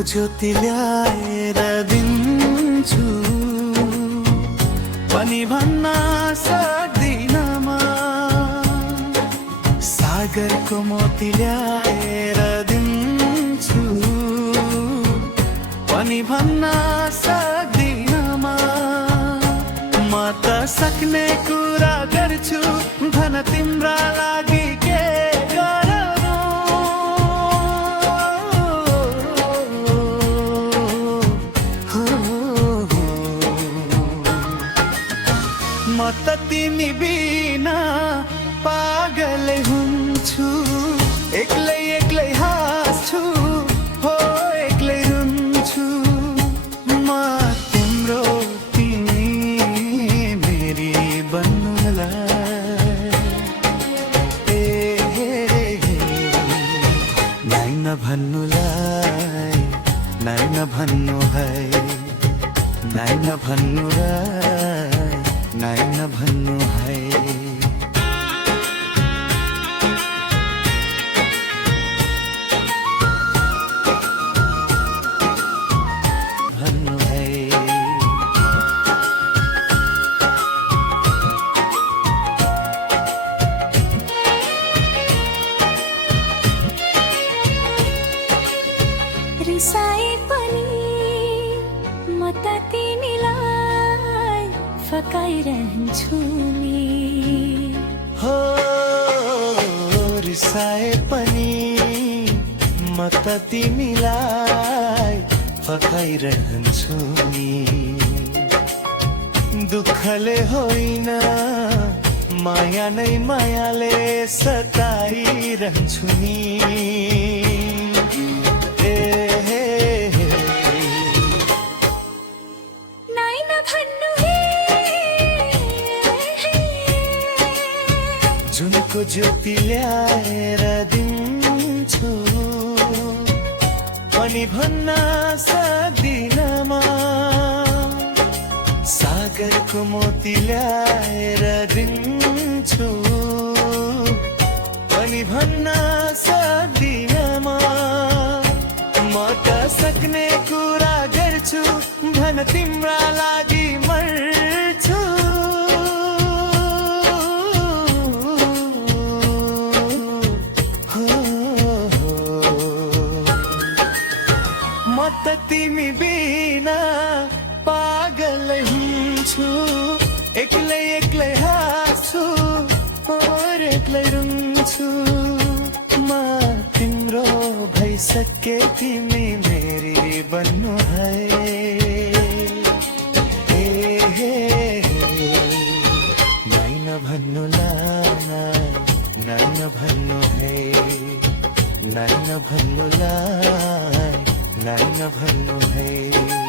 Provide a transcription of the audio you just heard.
ज्योति ल्याएर दिन्छु पनि भन्न सक्दिनमा। सागरको मोती ल्याएर दिन्छु पनि भन्न सक्दिनमा। म त सक्ने कुरा गर्छु भन तिम्रा लागि के गरौँ। म त तिमी बिना पागल हुन्छु, एक्लै एक्लै हाँस्छु हो एक्लै रुन्छु। म तिम्रो तिमी मेरी बन्नुलाई नाइ नभन्नुलाई नाइ नभन्नु है, नाइ नभन्नु र नाइ नभन्नु है। रिसाए पनि म त तिमीलाई फकाइरहन्छु नि। हो रिसाए पनि म त तिमीलाई फकाइरहन्छु नि। दुःखले होइन माया नै मायाले सताइरहन्छु नि। जुनको ज्योति ल्याएर दिन्छु पनि भन्न सक्दिनमा। सागरको मोती ल्याएर दिन्छु पनि भन्न सक्दिनमा। म त सक्ने कुरा गर्छु भन तिम्रा लागि मर्छु। म त तिमी बिना पागल हुन्छु, एक्लै एक्लै हाँस्छु और एक्लै रुन्छु। म तिम्रो भइसके तिमी मेरी बन्नु है। नाइ नभन्नुलाई नाइ नभन्नु है, नाइ नभन्नुलाई नाइ नभन्नु है।